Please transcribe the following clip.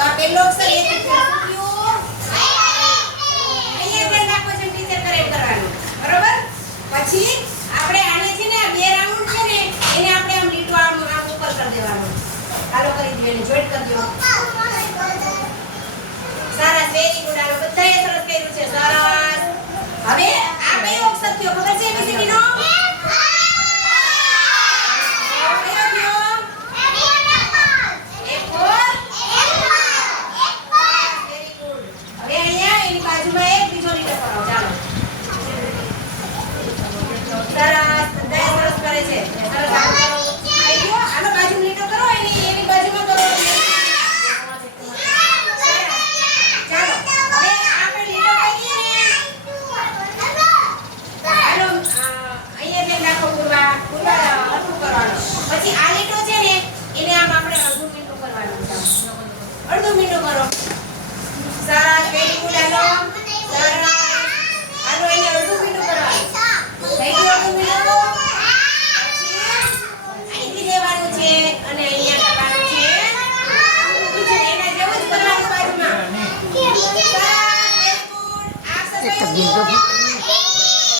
તો આ પહેલો અક્ષર એ અહીંયા ધ્યાન રાખો છે ટીચર કરેક્ટ કરવાનું બરોબર પછી આપણે આને છે ને આ બે રાઉન્ડ છે ને એને આપણે આમ લીટો આમ ઉપર કરી દેવાનો હાલો કરી દઈએ એને જોઈન્ટ કરી દો સરસ વેરી ગુડ હાલો બધાએ સરસ કર્યું છે સરસ હવે આ કયો અક્ષર થયો ખબર છે એબીસીડી નો